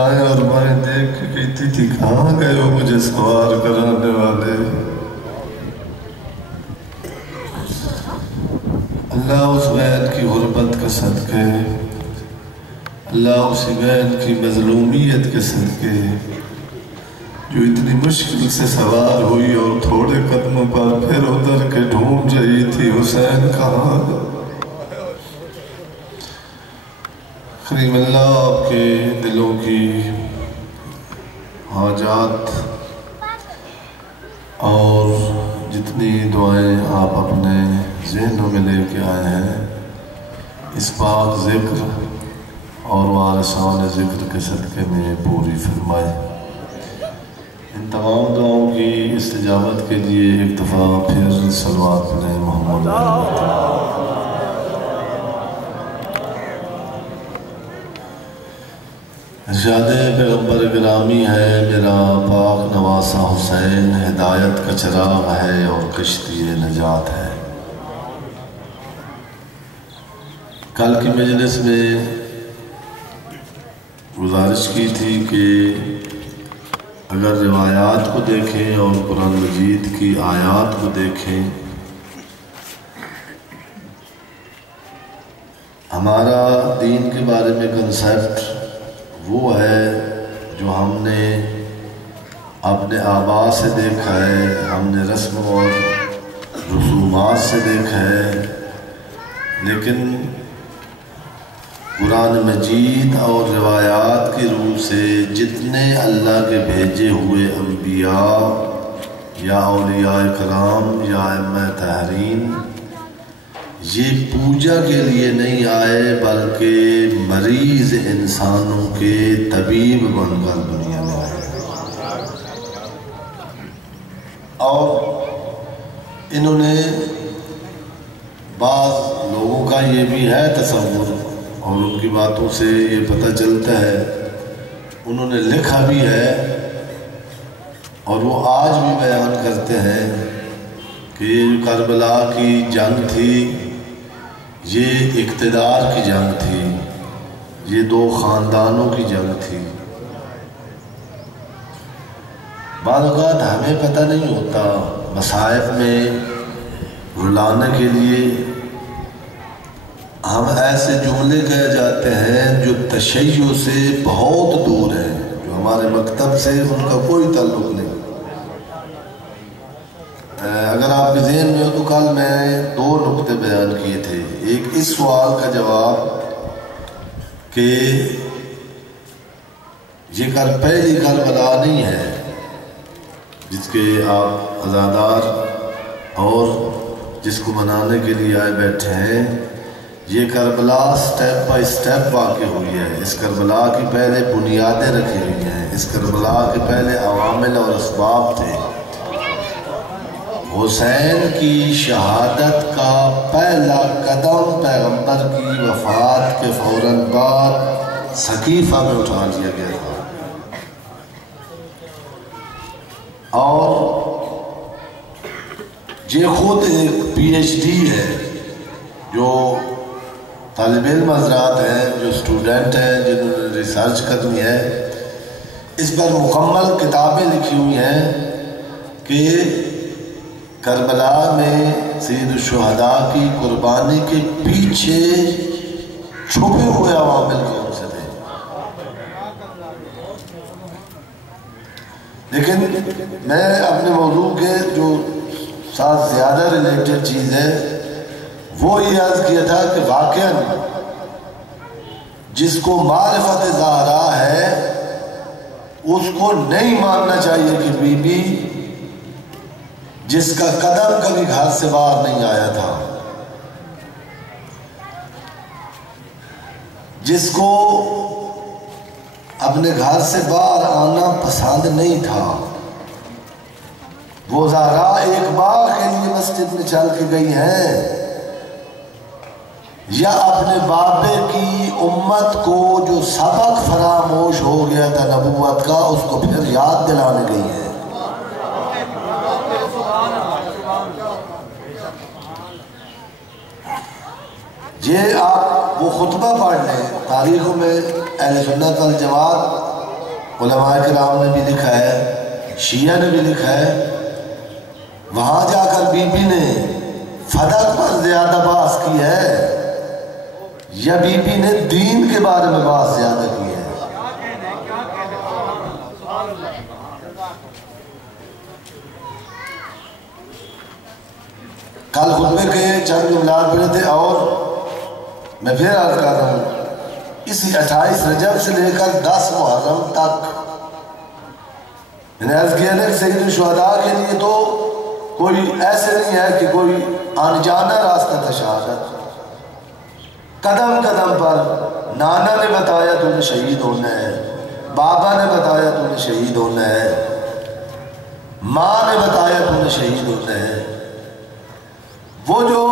دائیں اور بائیں دیکھ کے کہتی تھی کہاں گئے ہو مجھے سوار کرانے والے. اللہ اس بہن کی غربت کے صدقے، اللہ اسی بہن کی مظلومیت کے صدقے جو اتنی مشکل سے سوار ہوئی اور تھوڑے قدموں پر پھر ادھر کے ڈھونڈ رہی تھی حسین کہاں گئے. کریم اللہ آپ کے دلوں کی حاجات اور جتنی دعائیں آپ اپنے ذہنوں میں لے کے آئے ہیں اس پاک ذکر اور وارثان ذکر کے صدقے میں پوری فرمائے. ان تمام دعاؤں کی استجابت کے لیے ایک دفعہ پھر صلوات پڑھیں محمد ارشاد پیغمبر گرامی ہے میرا پاک نواسہ حسین ہدایت کا چراغ ہے اور کشتی نجات ہے. کل کی مجلس میں گزارش کی تھی کہ اگر روایات کو دیکھیں اور قرآن مجید کی آیات کو دیکھیں ہمارا دین کے بارے میں کنسیپٹ وہ ہے جو ہم نے اپنے آباء سے دیکھا ہے، ہم نے رسم اور رسومات سے دیکھا ہے، لیکن قرآن مجید اور روایات کی روح سے جتنے اللہ کے بھیجے ہوئے انبیاء یا اولیاء کرام یا ائمہ طاہرین یہ پوجا کے لیے نہیں آئے بلکہ مریض انسانوں کے طبیب بن کر دنیا میں آئے. اور انہوں نے بعض لوگوں کا یہ بھی ہے تصور اور ان کی باتوں سے یہ پتہ چلتا ہے، انہوں نے لکھا بھی ہے اور وہ آج بھی بیان کرتے ہیں کہ یہ جو کربلا کی جنگ تھی یہ اقتدار کی جنگ تھی، یہ دو خاندانوں کی جنگ تھی. بعض اوقات ہمیں پتہ نہیں ہوتا، مصائب میں رلانے کے لیے ہم ایسے جملے کہے جاتے ہیں جو تشیع سے بہت دور ہیں، جو ہمارے مکتب سے ان کا کوئی تعلق نہیں. اگر آپ کے ذہن میں ہو تو کل میں 2 نقطے بیان کیے تھے. ایک اس سوال کا جواب کہ یہ پہلی کربلا نہیں ہے جس کے آپ عزادار اور جس کو منانے کے لیے آئے بیٹھے ہیں. یہ کربلا سٹیپ بائی سٹیپ واقع ہوئی ہے. اس کربلا کی پہلے بنیادیں رکھی ہوئی ہیں، اس کربلا کے پہلے عوامل اور اسباب تھے. حسین کی شہادت کا پہلا قدم پیغمبر کی وفات کے فوراً بعد سقیفہ میں اٹھا لیا گیا تھا. اور یہ خود ایک پی ایچ ڈی ہے، جو طالب علم حضرات ہیں، جو اسٹوڈنٹ ہیں جنہوں نے ریسرچ کرنی ہے، اس پر مکمل کتابیں لکھی ہوئی ہیں کہ کربلا میں سید الشہداء کی قربانی کے پیچھے چھپے ہوئے عوامل کون سے تھے. لیکن میں اپنے موضوع کے جو ساتھ زیادہ ریلیٹڈ چیز ہے وہ یہ عرض کیا تھا کہ واقعاً جس کو معرفت زہرا ہے اس کو نہیں ماننا چاہیے کہ بی بی جس کا قدم کبھی گھر سے باہر نہیں آیا تھا، جس کو اپنے گھر سے باہر آنا پسند نہیں تھا، وہ زہرا ایک بار کے لیے مسجد میں چل کے گئی ہیں یا اپنے بابے کی امت کو جو سبق فراموش ہو گیا تھا نبوت کا اس کو پھر یاد دلانے گئی ہے. یہ آپ وہ خطبہ پڑھ لیں، تاریخوں میں اہل سنت والجماعت علماء کرام نے بھی لکھا ہے، شیعہ نے بھی لکھا ہے، وہاں جا کر بی بی نے فدق پر زیادہ بحث کی ہے یا بی بی نے دین کے بارے میں بحث زیادہ کی ہے؟ کل خطبے کے چند جملات پڑھے تھے اور میں پھر عرض کر رہا ہوں، اسی 28 رجب سے لے کر 10 محرم تک میں نے عرض کیا کہ سید الشہداء کے لیے تو کوئی ایسے نہیں ہے کہ کوئی انجانا راستہ تھا شہادت، قدم قدم پر نانا نے بتایا تمہیں شہید ہونا ہے، بابا نے بتایا تمہیں شہید ہونا ہے، ماں نے بتایا تمہیں شہید ہونا ہے۔ وہ جو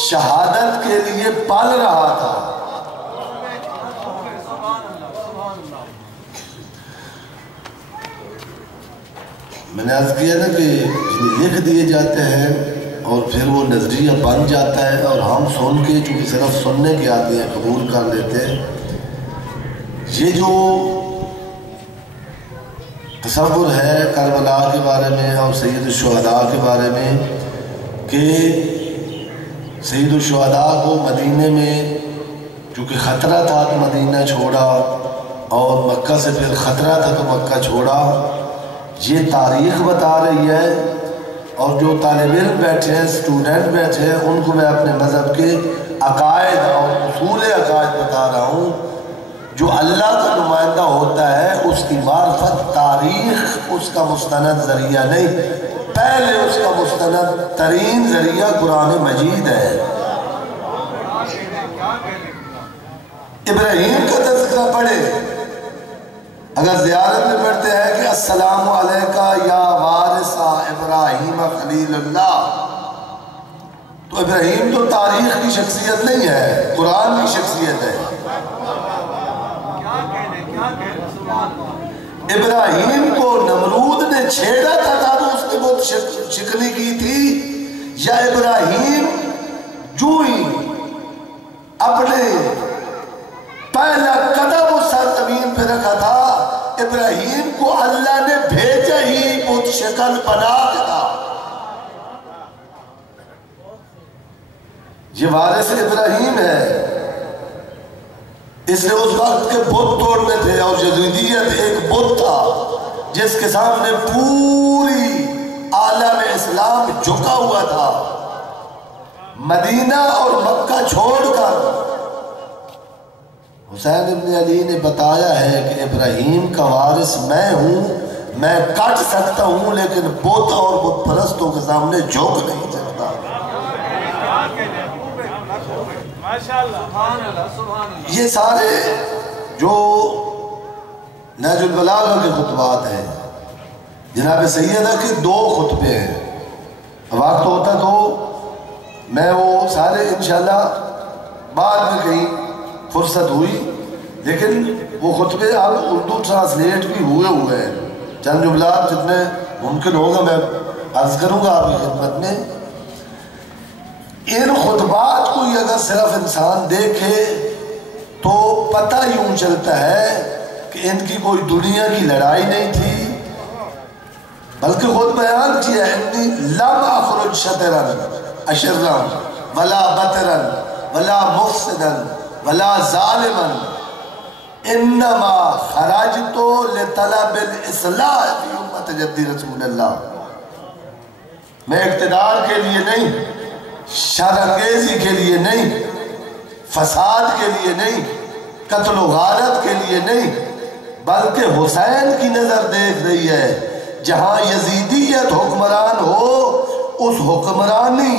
شہادت کے لیے پل رہا تھا، میں نے عرض کیا نا کہ لکھ دیے جاتے ہیں اور پھر وہ نظریہ بن جاتا ہے اور ہم سن کے چونکہ صرف سننے کے آتے ہیں قبول کر لیتے ہیں۔ یہ جو تصور ہے کربلا کے بارے میں اور سید الشہداء کے بارے میں کہ سید الشہداء کو مدینے میں چونکہ خطرہ تھا تو مدینہ چھوڑا اور مکہ سے پھر خطرہ تھا تو مکہ چھوڑا، یہ تاریخ بتا رہی ہے۔ اور جو طالب علم بیٹھے ہیں، اسٹوڈنٹ بیٹھے ہیں، ان کو میں اپنے مذہب کے عقائد اور اصول عقائد بتا رہا ہوں۔ جو اللہ کا نمائندہ ہوتا ہے اس کی معرفت تاریخ اس کا مستند ذریعہ نہیں، پہلے اس کا مستند ترین ذریعہ قرآن مجید ہے۔ ابراہیم کا تذکرہ پڑھے، اگر زیارت میں پڑھتے ہیں کہ السلام علیکہ یا وارث ابراہیم خلیل اللہ، تو ابراہیم تو تاریخ کی شخصیت نہیں ہے، قرآن کی شخصیت ہے۔ ابراہیم کو نمرود نے چھیڑا تھا تو اس نے بہت شکنی کی تھی، یا ابراہیم جو ہی اپنے پہلا قدم اس سرزمین پہ رکھا تھا، ابراہیم کو اللہ نے بھیجا ہی بت شکل بنا کے تھا۔ یہ وارث ابراہیم ہے، اس نے اس وقت کے بت توڑنے تھے اور یزیدیت ایک بت تھا جس کے سامنے پوری عالم اسلام جھکا ہوا تھا۔ مدینہ اور مکہ چھوڑ کر حسین ابن علی نے بتایا ہے کہ ابراہیم کا وارث میں ہوں، میں کٹ سکتا ہوں لیکن بت اور بت پرستوں کے سامنے جھک نہیں سکتا۔ یہ سارے جو نہج البلاغہ کے خطبات ہیں، جناب سیدہ کے 2 خطبے ہیں، وقت ہوتا تو میں وہ سارے انشاءاللہ بعد میں کہیں فرصت ہوئی، لیکن وہ خطبے اب اردو ٹرانسلیٹ بھی ہوئے ہیں، چند جملات جتنے ممکن ہوگا میں عرض کروں گا آپ کی خدمت میں۔ ان خطبات کو اگر صرف انسان دیکھے تو پتہ یوں چلتا ہے کہ ان کی کوئی دنیا کی لڑائی نہیں تھی، بلکہ خود بیان کیا انی لم اخرج شطرا اشرا ولا بطرا ولا مفسدا ولا ظالما انما خرجت لطلب الاصلاح فی امت جدی رسول اللہ۔ میں اقتدار کے لیے نہیں، شر انگیزی کے لیے نہیں، فساد کے لیے نہیں، قتل و غارت کے لیے نہیں، بلکہ حسین کی نظر دیکھ رہی ہے جہاں یزیدیت حکمران ہو اس حکمرانی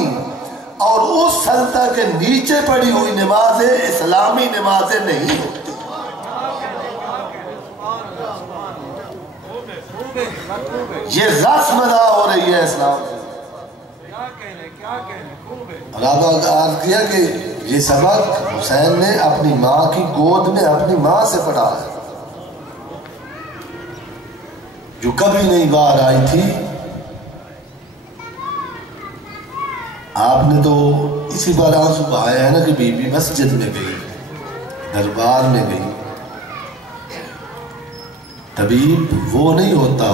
اور اس سلطنت کے نیچے پڑی ہوئی نمازیں اسلامی نمازیں نہیں ہوتی۔ یہ رسم ادا ہو رہی ہے اسلام سے۔ اور آپ عرض کیا کہ یہ سبق حسین نے اپنی ماں کی گود میں اپنی ماں سے پڑھا ہے، جو کبھی نہیں باہر آئی تھی۔ آپ نے تو اسی بار آنسو بہایا ہے نا کہ بی بی مسجد میں گئی، دربار میں گئی، طبیب وہ نہیں ہوتا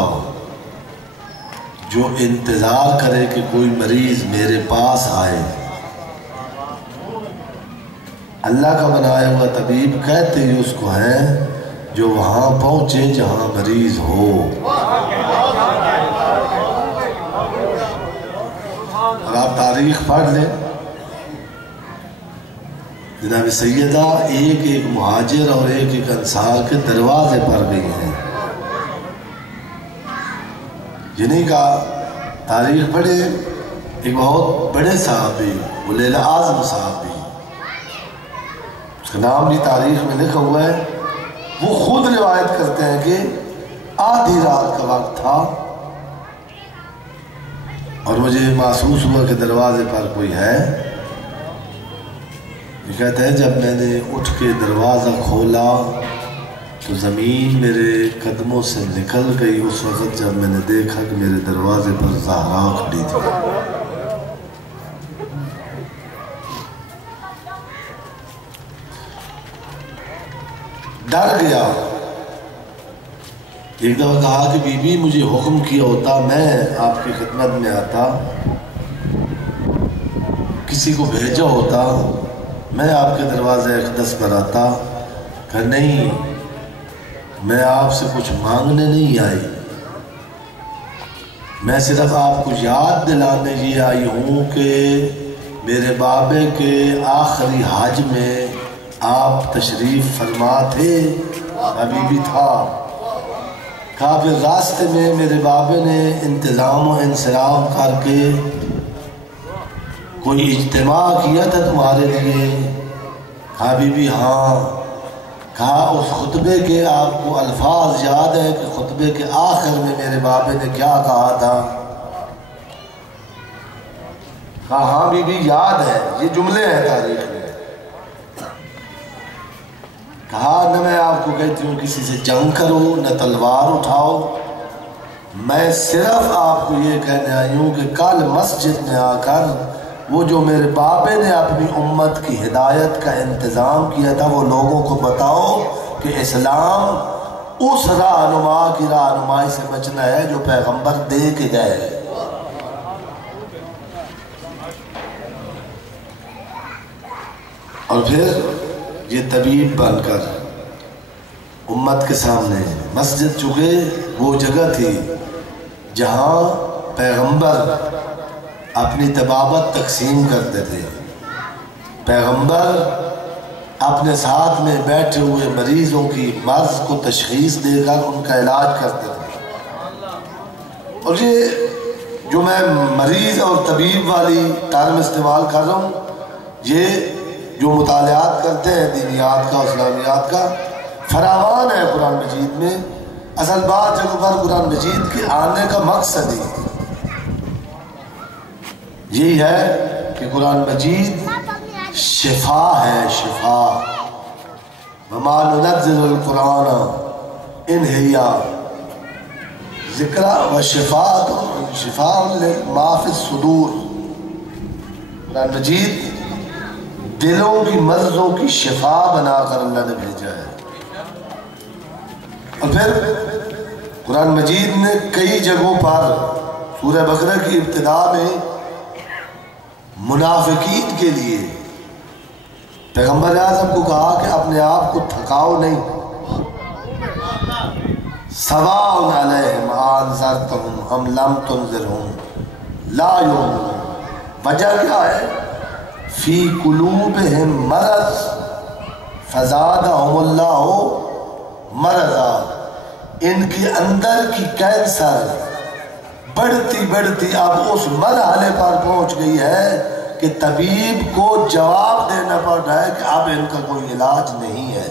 جو انتظار کرے کہ کوئی مریض میرے پاس آئے. اللہ کا بنایا ہوا طبیب کہتے ہی اس کو ہے جو وہاں پہنچے جہاں مریض ہو. اور آپ تاریخ پڑھ لیں، جناب سیدہ ایک ایک مہاجر اور ایک ایک انصار کے دروازے پر گئی ہیں. جنہیں کا تاریخ پڑھے، ایک بہت بڑے صحابی ولیل اعظم صحابی، اس کا نام بھی تاریخ میں لکھا ہوا ہے، وہ خود روایت کرتے ہیں کہ آدھی رات کا وقت تھا اور مجھے محسوس ہوا کہ دروازے پر کوئی ہے. یہ کہتے ہیں جب میں نے اٹھ کے دروازہ کھولا تو زمین میرے قدموں سے نکل گئی. اس وقت جب میں نے دیکھا کہ میرے دروازے پر زہرا کھڑی تھی. ڈر گیا. ایک دفعہ کہا کہ بی بی مجھے حکم کیا ہوتا میں آپ کی خدمت میں آتا، کسی کو بھیجا ہوتا میں آپ کے دروازے اقدس پر آتا. کہ نہیں، میں آپ سے کچھ مانگنے نہیں آئی، میں صرف آپ کو یاد دلانے یہ آئی ہوں کہ میرے بابے کے آخری حج میں آپ تشریف فرما تھے. ابھی بھی تھا. کہا پھر راستے میں میرے بابے نے انتظام و انصراف کر کے کوئی اجتماع کیا تھا تمہارے لیے. کہا بی بی ہاں. کہا اس خطبے کے آپ کو الفاظ یاد ہے کہ خطبے کے آخر میں میرے بابے نے کیا کہا تھا؟ کہا ہاں بی بی یاد ہے، یہ جملے ہیں تاریخ میں. کہا نہ میں آپ کو کہتی ہوں کسی سے جنگ کرو نہ تلوار اٹھاؤ، میں صرف آپ کو یہ کہنے آئی ہوں کہ کل مسجد میں آ کر وہ جو میرے بابے نے اپنی امت کی ہدایت کا انتظام کیا تھا وہ لوگوں کو بتاؤ کہ اسلام اس رہنما کی رہنمائی سے بچنا ہے جو پیغمبر دے کے گئے. اور پھر یہ طبیب بن کر امت کے سامنے مسجد، چونکہ وہ جگہ تھی جہاں پیغمبر اپنی طبابت تقسیم کرتے تھے، پیغمبر اپنے ساتھ میں بیٹھے ہوئے مریضوں کی مرض کو تشخیص دے کر ان کا علاج کرتے تھے. اور یہ جو میں مریض اور طبیب والی ٹرم استعمال کر رہا ہوں، یہ جو مطالعات کرتے ہیں دینیات کا، اسلامیات کا، فراوان ہے قرآن مجید میں. اصل بات جگہ پر قرآن مجید کے آنے کا مقصد ہی یہی ہے کہ قرآن مجید شفا ہے. شفا وما ننزل القرآن ان ہی ذکر و شفاء لما فی الصدور. قرآن مجید دلوں کی مرضوں کی شفا بنا کر اللہ نے بھیجا ہے. اور پھر قرآن مجید نے کئی جگہوں پر سورہ بقرہ کی ابتدا میں منافقین کے لیے پیغمبر اعظم کو کہا کہ اپنے آپ کو تھکاؤ نہیں. سواء علیہم انذرتہم ام لم تنذرہم لا یؤمنون. وجہ کیا ہے؟ فی قلوبہم مرض فزادہم اللہ مرضا. ان کے اندر کی کینسر بڑھتی بڑھتی اب اس مرحلے پر پہنچ گئی ہے کہ طبیب کو جواب دینا پڑ رہا ہے کہ اب ان کا کوئی علاج نہیں ہے.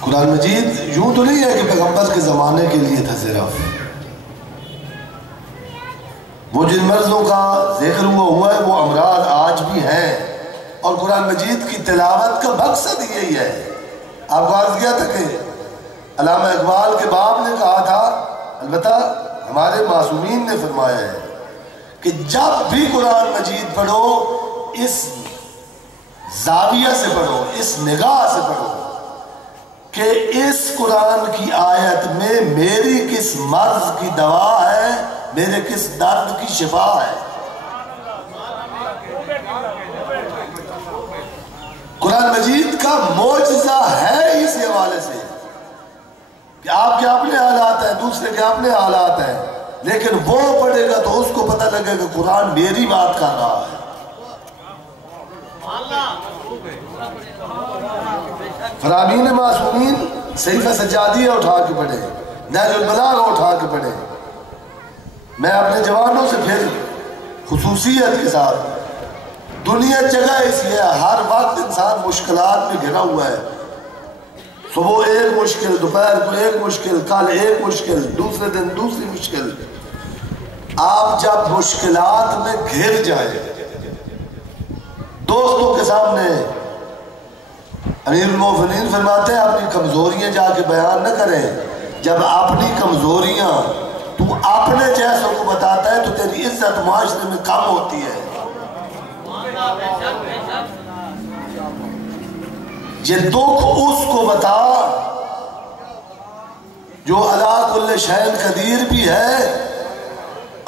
قرآن مجید یوں تو نہیں ہے کہ پیغمبر کے زمانے کے لیے تھا صرف. وہ جن مرضوں کا ذکر ہوا ہے وہ امراض آج بھی ہیں، اور قرآن مجید کی تلاوت کا مقصد یہی ہے. آپ کو عرض کیا تھا کہ علامہ اقبال کے باپ نے کہا تھا، البتہ ہمارے معصومین نے فرمایا ہے کہ جب بھی قرآن مجید پڑھو اس زاویہ سے پڑھو، اس نگاہ سے پڑھو کہ اس قرآن کی آیت میں میری کس مرض کی دوا ہے، میرے کس درد کی شفا ہے۔ قرآن مجید کا معجزہ ہے اس حوالے سے کہ آپ کے اپنے حالات ہیں، دوسرے کے اپنے حالات ہیں، لیکن وہ پڑھے گا تو اس کو پتہ لگے کہ قرآن میری بات کر رہا ہے۔ فرامین معصومین صحیفہ سجادیہ اٹھا کے پڑھے، نہج البلاغہ اٹھا کے پڑھے۔ میں اپنے جوانوں سے پھر خصوصیت کے ساتھ، دنیا جگہ اس لیے ہر وقت انسان مشکلات میں گھرا ہوا ہے، صبح ایک مشکل، دوپہر کو ایک مشکل، کل ایک مشکل، دوسرے دن دوسری مشکل۔ آپ جب مشکلات میں گھر جائیں، دوستوں کے سامنے امیر المومنین فرماتے ہیں اپنی کمزوریاں جا کے بیان نہ کریں، جب اپنی کمزوریاں تو اپنے جیسوں کو بتاتا ہے تو تیری عزت معاشرے میں کم ہوتی ہے۔ یہ دکھ اس کو بتا جو علی کل شیء قدیر بھی ہے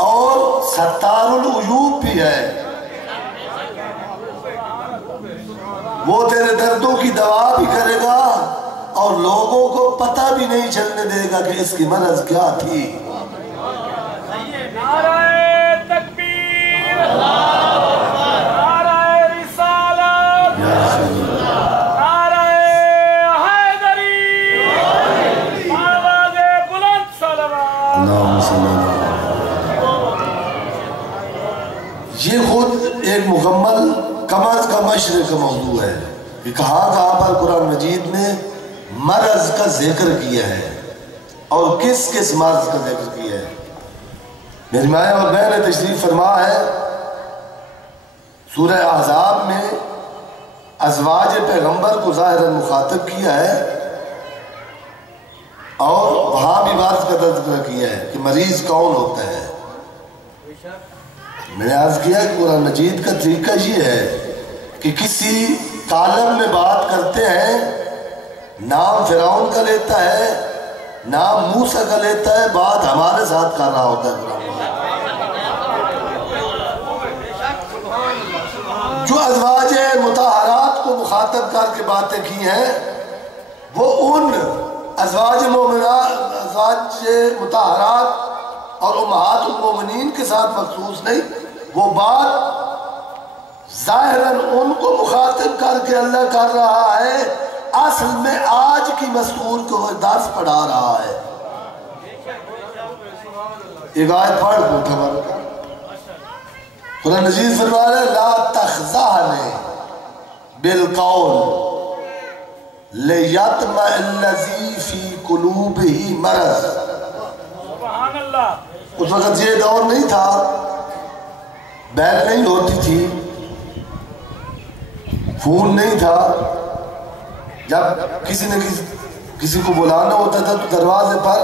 اور ستار العیوب بھی ہے۔ وہ تیرے دردوں کی دوا بھی کرے گا اور لوگوں کو پتہ بھی نہیں چلنے دے گا کہ اس کی مرض کیا تھی۔ نعرہ تکبیر، نعرہ رسالت، نعرہ حیدری، آواز بلند صلوات۔ اللہم صلی اللہ علیہ۔ یہ خود ایک مکمل کم از کم اشرے کا موضوع ہے کہ کہاں کہاں پر قرآن مجید نے مرض کا ذکر کیا ہے اور کس کس مرض کا ذکر کیا ہے۔ میری مائیں اور بہن تشریف فرما ہے، سورہ احزاب میں ازواج پیغمبر کو ظاہراً مخاطب کیا ہے اور وہاں بھی مرض کا تذکرہ کیا ہے کہ مریض کون ہوتا ہے۔ میں نے عرض کیا کہ قرآن مجید کا طریقہ یہ ہے کہ کسی کالم میں بات کرتے ہیں، نام فرعون کا لیتا ہے، نام موسیٰ کا لیتا ہے، بات ہمارے ساتھ کر رہا ہوتا ہے قرآن مجید۔ جو ازواج مطہرات کو مخاطب کر کے باتیں کی ہیں وہ ان ازواج مومنات، ازواج مطہرات اور امہات المومنین کے ساتھ مخصوص نہیں، وہ بات ظاہراً ان کو مخاطب کر کے اللہ کر رہا ہے، اصل میں آج کی مستور کو وہ درس پڑھا رہا ہے۔ ایک آیت پڑھ کو خبر قرآن مجید فرما رہا ہے لا تخزعن بالقول لیطمع الذی فی قلوبہ مرض۔ سبحان اللہ۔ اس وقت یہ دور نہیں تھا، بیل نہیں ہوتی تھی، فون نہیں تھا، جب کسی نے کسی کو بلانا ہوتا تھا تو دروازے پر